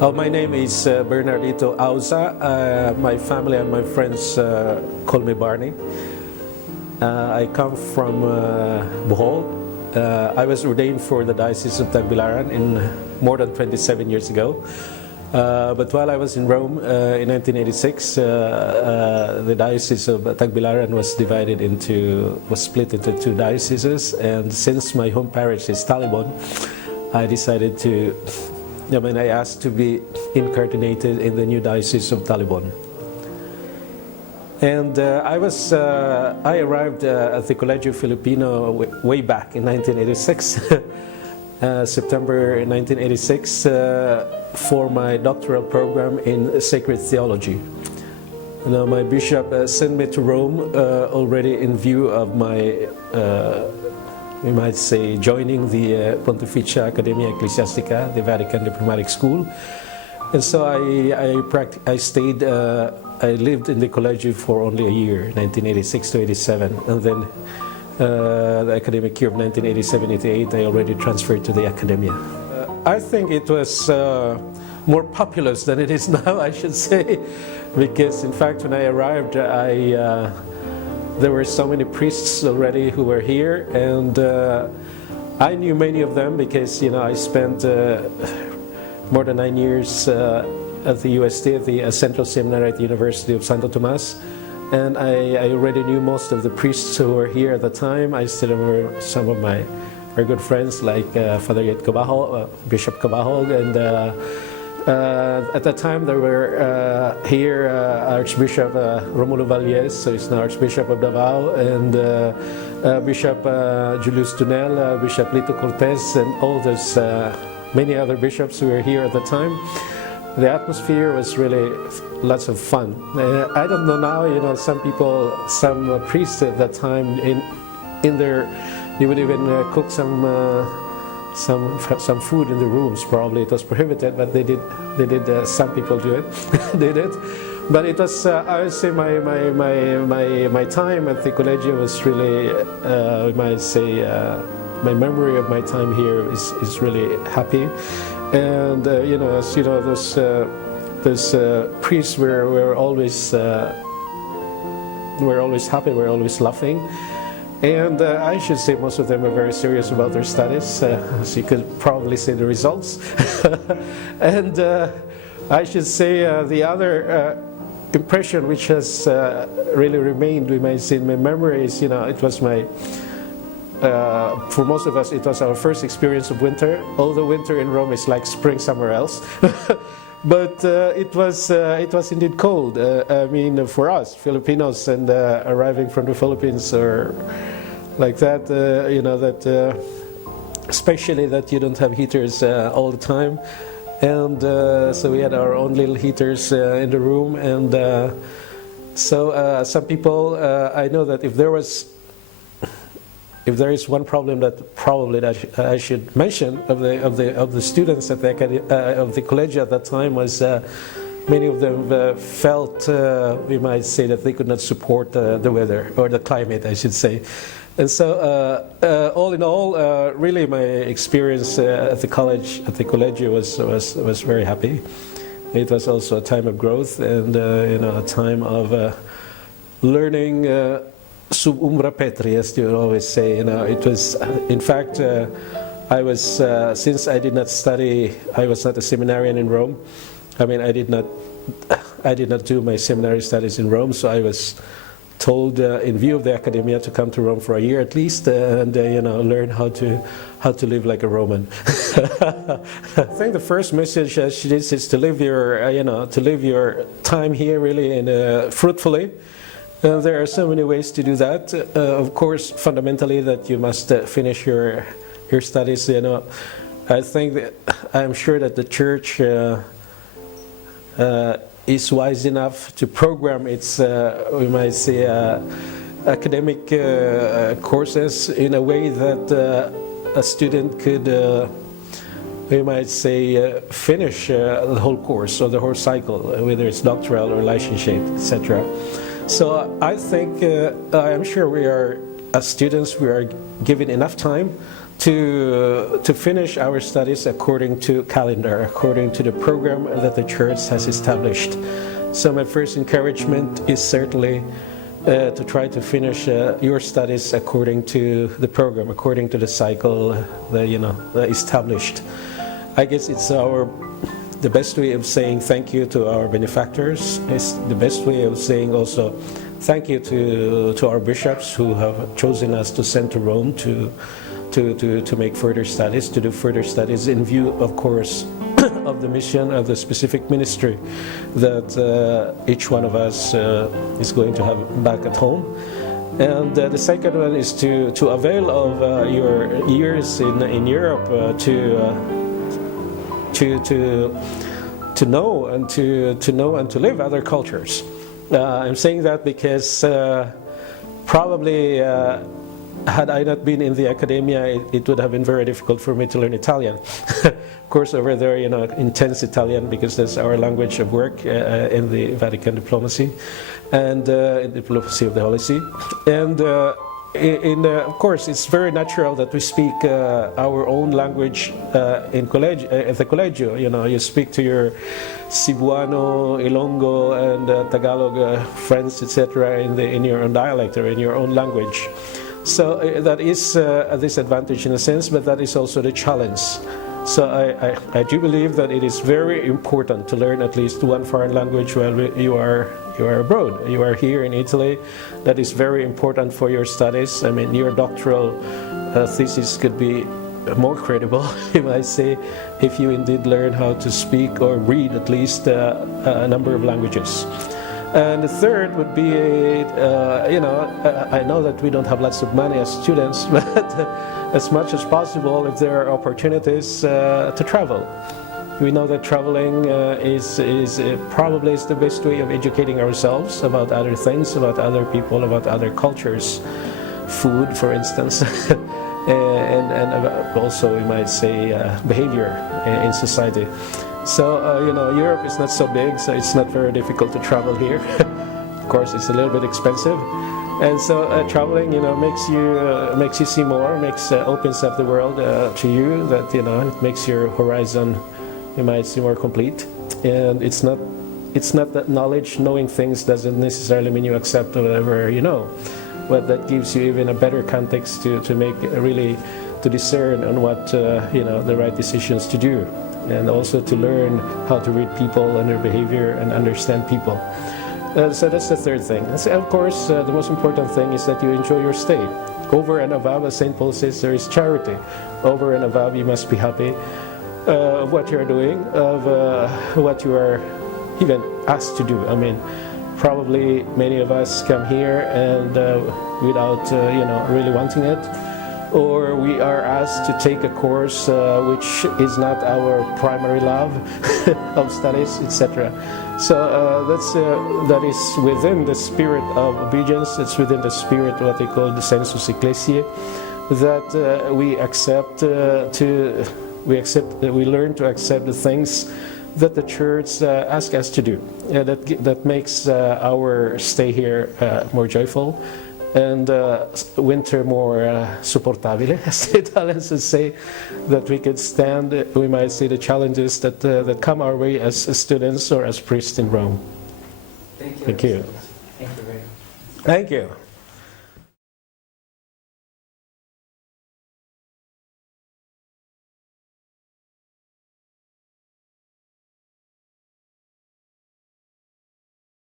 My name is Bernardito Auza. My family and my friends call me Barney. I come from Bohol. I was ordained for the Diocese of Tagbilaran more than 27 years ago. But while I was in Rome in 1986, the Diocese of Tagbilaran was split into two dioceses, and since my home parish is Talibon, I asked to be incardinated in the new Diocese of Talibon. And I arrived at the Colegio Filipino way back in 1986, September 1986, for my doctoral program in sacred theology. My bishop sent me to Rome already in view of my, we might say, joining the Pontificia Academia Ecclesiastica, the Vatican Diplomatic School. And so I lived in the Collegio for only a year, 1986 to 87, and then the academic year of 1987-88, I already transferred to the Academia. I think it was more populous than it is now, I should say, because in fact when I arrived, there were so many priests already who were here, and I knew many of them because I spent more than 9 years at the UST, at the Central Seminary at the University of Santo Tomas, and I already knew most of the priests who were here at the time. I still remember some of my very good friends like Father Yet Cabajal, Bishop Cabajal, and at that time there were here Archbishop Romulo Valles, so he's now Archbishop of Davao, and Bishop Julius Tunel, Bishop Lito Cortez, and all those many other bishops who were here at the time. The atmosphere was really lots of fun. I don't know now, some priests at that time they would even cook some food in the rooms. Probably it was prohibited, but they did. Some people do it. They did. But it was. I would say my time at the Collegio was really. We might say my memory of my time here is really happy. And as you know, those priests were always happy. We're always laughing. And I should say most of them are very serious about their studies, as you could probably see the results. And I should say the other impression which has really remained, we might say, in my memory is, it was for most of us, it was our first experience of winter, although winter in Rome is like spring somewhere else. But it was indeed cold. For us Filipinos, and arriving from the Philippines or like that, especially that you don't have heaters all the time, and so we had our own little heaters in the room, and so some people, I know that if there is one problem that I should mention of the students at of the Collegio at that time was many of them felt, we might say, that they could not support the weather or the climate, I should say. And so all in all, really my experience at the Collegio was very happy. It was also a time of growth and a time of learning. Sub umbra petri, as you always say. It was, in fact, I was, since I did not study, I was not a seminarian in Rome. I did not do my seminary studies in Rome, so I was told, in view of the Academia, to come to Rome for a year at least, and learn how to live like a Roman. I think the first message is to live your time here really fruitfully. There are so many ways to do that. Of course, fundamentally, that you must finish your studies. I'm sure that the Church is wise enough to program its, we might say, academic courses in a way that a student could, we might say, finish the whole course or the whole cycle, whether it's doctoral or licentiate, etc. So I think, I'm sure we are as students, we are given enough time to finish our studies according to calendar, according to the program that the church has established. So my first encouragement is certainly to try to finish your studies according to the program, according to the cycle established. I guess it's the best way of saying thank you to our benefactors. It's the best way of saying also thank you to our bishops who have chosen us to send to Rome to make further studies, to do further studies in view, of course, of the mission of the specific ministry that each one of us is going to have back at home. And the second one is to avail of your years in Europe to know and to live other cultures. I'm saying that because probably had I not been in the academia, it would have been very difficult for me to learn Italian. Of course, over there, intense Italian, because that's our language of work in the Vatican diplomacy and diplomacy of the Holy See. And of course, it's very natural that we speak our own language at the Collegio. You speak to your Cebuano, Ilonggo, and Tagalog friends, etc., in your own dialect or in your own language. So that is a disadvantage in a sense, but that is also the challenge. So I do believe that it is very important to learn at least one foreign language while you are abroad. You are here in Italy. That is very important for your studies. I mean, your doctoral thesis could be more credible, you might say, if you indeed learn how to speak or read at least a number of languages. And the third would be, I know that we don't have lots of money as students, but as much as possible, if there are opportunities to travel. We know that traveling is probably the best way of educating ourselves about other things, about other people, about other cultures, food, for instance, and also, we might say, behavior in society. So, Europe is not so big, so it's not very difficult to travel here. Of course, it's a little bit expensive. And so traveling, makes you see more, opens up the world to you, that, it makes your horizon, you might see, more complete. And it's not that knowing things doesn't necessarily mean you accept whatever you know. But that gives you even a better context to make really, to discern on what, the right decisions to do. And also to learn how to read people and their behavior and understand people. So that's the third thing. And of course, the most important thing is that you enjoy your stay. Over and above, as St. Paul says, there is charity. Over and above, you must be happy of what you are doing, of what you are even asked to do. I mean, probably many of us come here and without, really wanting it. Or we are asked to take a course which is not our primary love of studies, etc. So that is within the spirit of obedience. It's within the spirit of what they call the sensus ecclesiae, that we learn to accept the things that the church asks us to do. That makes our stay here more joyful. And winter more supportabile, as the Italians would say, that we could stand, we might say, the challenges that come our way as students or as priests in Rome. Thank you. Thank you. Thank you very much. Thank you.